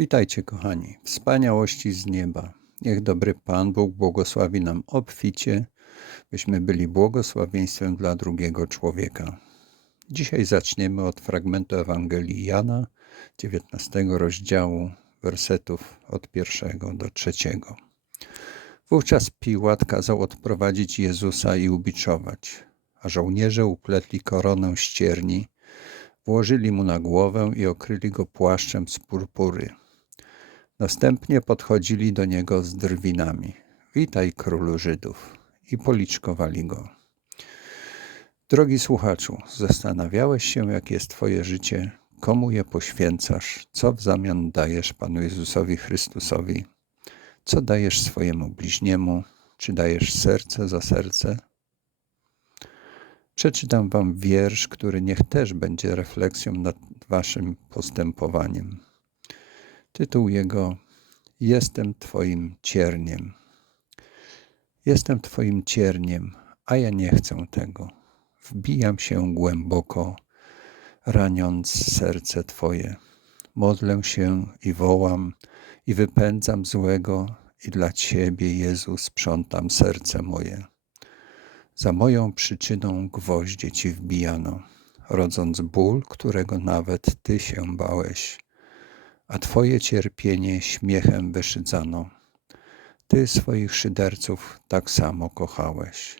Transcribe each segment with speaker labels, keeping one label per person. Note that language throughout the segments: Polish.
Speaker 1: Witajcie, kochani, wspaniałości z nieba. Niech dobry Pan Bóg błogosławi nam obficie, byśmy byli błogosławieństwem dla drugiego człowieka. Dzisiaj zaczniemy od fragmentu Ewangelii Jana, 19 rozdziału, wersetów od pierwszego do trzeciego. Wówczas Piłat kazał odprowadzić Jezusa i ubiczować, a żołnierze upletli koronę ścierni, włożyli mu na głowę i okryli go płaszczem z purpury. Następnie podchodzili do niego z drwinami. Witaj, królu Żydów! I policzkowali go. Drogi słuchaczu, zastanawiałeś się, jakie jest Twoje życie, komu je poświęcasz, co w zamian dajesz Panu Jezusowi Chrystusowi, co dajesz swojemu bliźniemu, czy dajesz serce za serce? Przeczytam Wam wiersz, który niech też będzie refleksją nad Waszym postępowaniem. Tytuł jego Jestem Twoim cierniem. Jestem Twoim cierniem, a ja nie chcę tego. Wbijam się głęboko, raniąc serce Twoje. Modlę się i wołam i wypędzam złego i dla Ciebie, Jezu, sprzątam serce moje. Za moją przyczyną gwoździe Ci wbijano, rodząc ból, którego nawet Ty się bałeś a Twoje cierpienie śmiechem wyszydzano. Ty swoich szyderców tak samo kochałeś.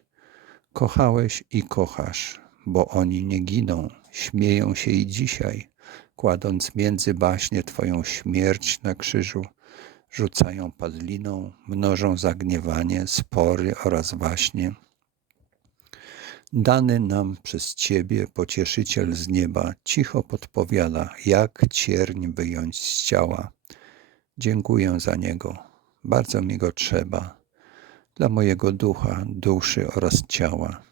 Speaker 1: Kochałeś i kochasz, bo oni nie giną, śmieją się i dzisiaj, kładąc między baśnie Twoją śmierć na krzyżu, rzucają padliną, mnożą zagniewanie, spory oraz waśnie Dany nam przez Ciebie pocieszyciel z nieba cicho podpowiada, jak cierń wyjąć z ciała. Dziękuję za niego, bardzo mi go trzeba, dla mojego ducha, duszy oraz ciała.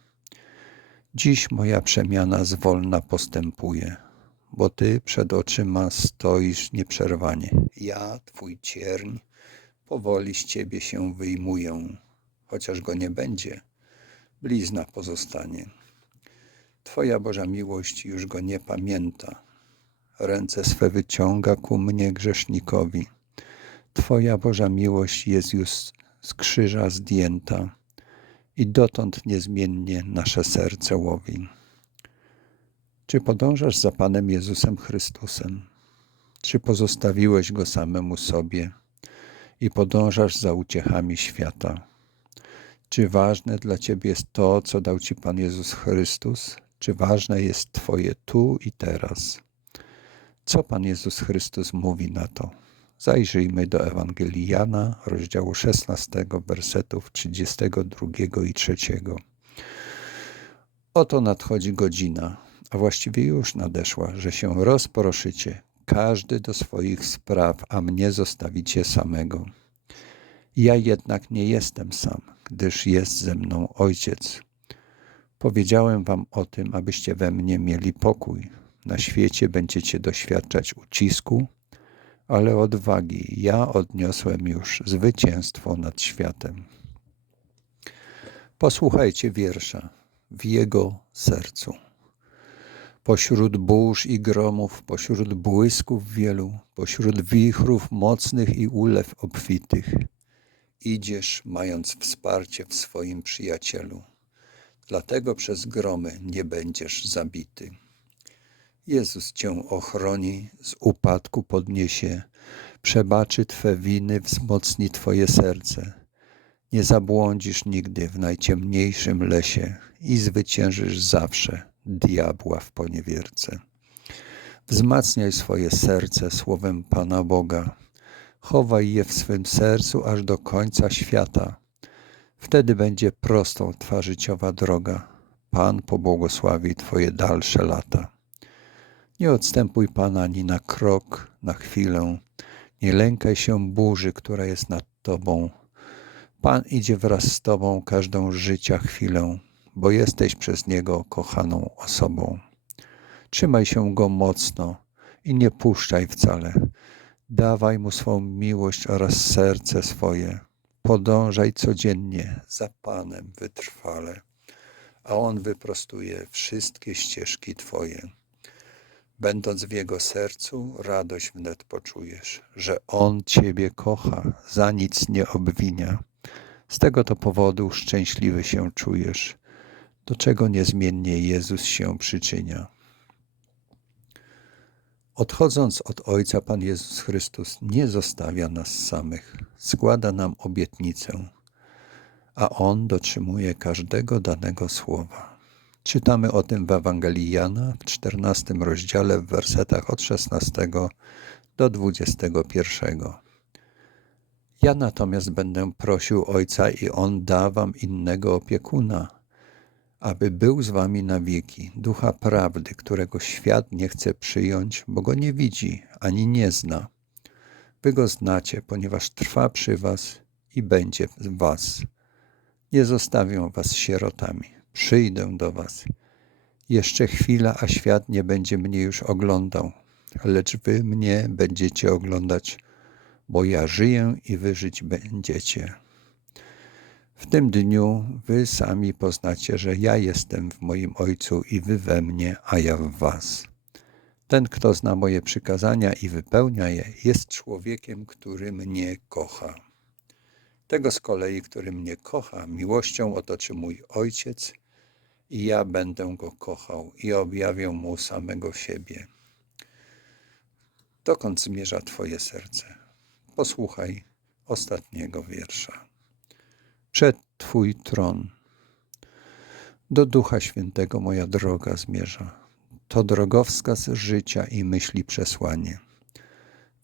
Speaker 1: Dziś moja przemiana zwolna postępuje, bo Ty przed oczyma stoisz nieprzerwanie. Ja, Twój cierń, powoli z Ciebie się wyjmuję, chociaż go nie będzie blizna pozostanie. Twoja Boża miłość już go nie pamięta. Ręce swe wyciąga ku mnie grzesznikowi. Twoja Boża miłość jest już z krzyża zdjęta i dotąd niezmiennie nasze serce łowi. Czy podążasz za Panem Jezusem Chrystusem? Czy pozostawiłeś Go samemu sobie i podążasz za uciechami świata? Czy ważne dla Ciebie jest to, co dał Ci Pan Jezus Chrystus? Czy ważne jest Twoje tu i teraz? Co Pan Jezus Chrystus mówi na to? Zajrzyjmy do Ewangelii Jana, rozdziału 16, wersetów 32 i 3. Oto nadchodzi godzina, a właściwie już nadeszła, że się rozporoszycie, każdy do swoich spraw, a mnie zostawicie samego. Ja jednak nie jestem sam, gdyż jest ze mną Ojciec. Powiedziałem wam o tym, abyście we mnie mieli pokój. Na świecie będziecie doświadczać ucisku, ale odwagi. Ja odniosłem już zwycięstwo nad światem. Posłuchajcie wiersza w jego sercu. Pośród burz i gromów, pośród błysków wielu, pośród wichrów mocnych i ulew obfitych, Idziesz, mając wsparcie w swoim przyjacielu. Dlatego przez gromy nie będziesz zabity. Jezus cię ochroni, z upadku podniesie, przebaczy Twe winy, wzmocni Twoje serce. Nie zabłądzisz nigdy w najciemniejszym lesie i zwyciężysz zawsze diabła w poniewierce. Wzmacniaj swoje serce słowem Pana Boga chowaj je w swym sercu aż do końca świata. Wtedy będzie prostą Twa życiowa droga. Pan pobłogosławi Twoje dalsze lata. Nie odstępuj Pana ani na krok, na chwilę. Nie lękaj się burzy, która jest nad Tobą. Pan idzie wraz z Tobą każdą życia chwilę, bo jesteś przez Niego kochaną osobą. Trzymaj się Go mocno i nie puszczaj wcale. Dawaj mu swą miłość oraz serce swoje. Podążaj codziennie za Panem wytrwale, a On wyprostuje wszystkie ścieżki Twoje. Będąc w Jego sercu, radość wnet poczujesz, że On Ciebie kocha, za nic nie obwinia. Z tego to powodu szczęśliwy się czujesz, do czego niezmiennie Jezus się przyczynia. Odchodząc od Ojca, Pan Jezus Chrystus nie zostawia nas samych, składa nam obietnicę, a On dotrzymuje każdego danego słowa. Czytamy o tym w Ewangelii Jana w 14 rozdziale w wersetach od 16 do 21. Ja natomiast będę prosił Ojca i On da wam innego opiekuna, aby był z wami na wieki, ducha prawdy, którego świat nie chce przyjąć, bo go nie widzi ani nie zna. Wy go znacie, ponieważ trwa przy was i będzie w was. Nie zostawię was sierotami, przyjdę do was. Jeszcze chwila, a świat nie będzie mnie już oglądał, lecz wy mnie będziecie oglądać, bo ja żyję i wy żyć będziecie. W tym dniu wy sami poznacie, że ja jestem w moim Ojcu i wy we mnie, a ja w was. Ten, kto zna moje przykazania i wypełnia je, jest człowiekiem, który mnie kocha. Tego z kolei, który mnie kocha, miłością otoczy mój Ojciec i ja będę go kochał i objawię mu samego siebie. Dokąd zmierza Twoje serce? Posłuchaj ostatniego wiersza przed Twój tron. Do Ducha Świętego moja droga zmierza. To drogowskaz życia i myśli przesłanie.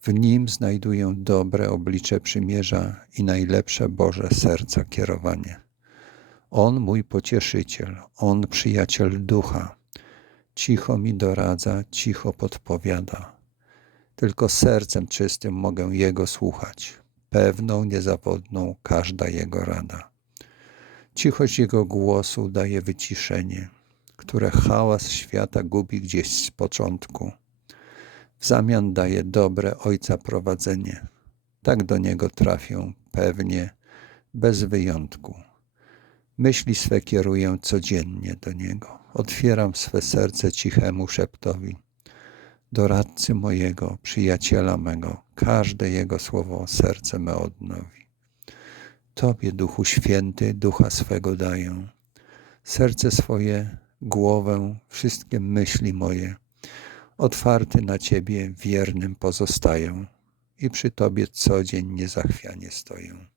Speaker 1: W nim znajduję dobre oblicze przymierza i najlepsze Boże serca kierowanie. On mój pocieszyciel, on przyjaciel ducha. Cicho mi doradza, cicho podpowiada. Tylko sercem czystym mogę Jego słuchać pewną, niezawodną każda Jego rada. Cichość Jego głosu daje wyciszenie, które hałas świata gubi gdzieś z początku. W zamian daje dobre Ojca prowadzenie. Tak do Niego trafię pewnie, bez wyjątku. Myśli swe kieruję codziennie do Niego. Otwieram swe serce cichemu szeptowi doradcy mojego, przyjaciela mego, każde Jego słowo serce me odnowi. Tobie, Duchu Święty, ducha swego daję, serce swoje, głowę, wszystkie myśli moje, otwarty na Ciebie, wiernym pozostaję i przy Tobie co dzień niezachwianie stoję.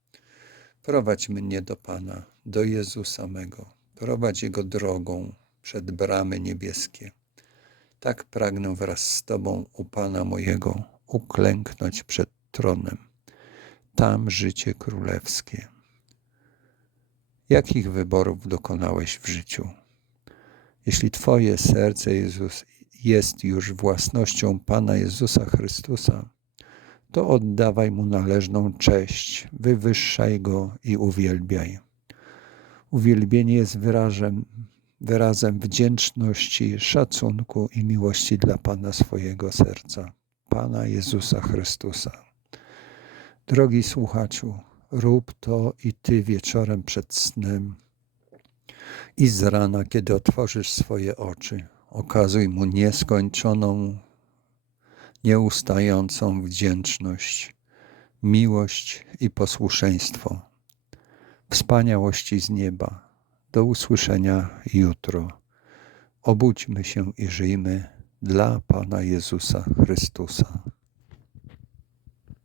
Speaker 1: Prowadź mnie do Pana, do Jezusa mego, prowadź Jego drogą przed bramy niebieskie tak pragnę wraz z Tobą u Pana mojego uklęknąć przed tronem. Tam życie królewskie. Jakich wyborów dokonałeś w życiu? Jeśli Twoje serce Jezus jest już własnością Pana Jezusa Chrystusa, to oddawaj Mu należną cześć, wywyższaj Go i uwielbiaj. Uwielbienie jest wyrażem wyrazem wdzięczności, szacunku i miłości dla Pana swojego serca, Pana Jezusa Chrystusa. Drogi słuchaczu, rób to i Ty wieczorem przed snem i z rana, kiedy otworzysz swoje oczy. Okazuj Mu nieskończoną, nieustającą wdzięczność, miłość i posłuszeństwo, wspaniałości z nieba do usłyszenia jutro. Obudźmy się i żyjmy dla Pana Jezusa Chrystusa.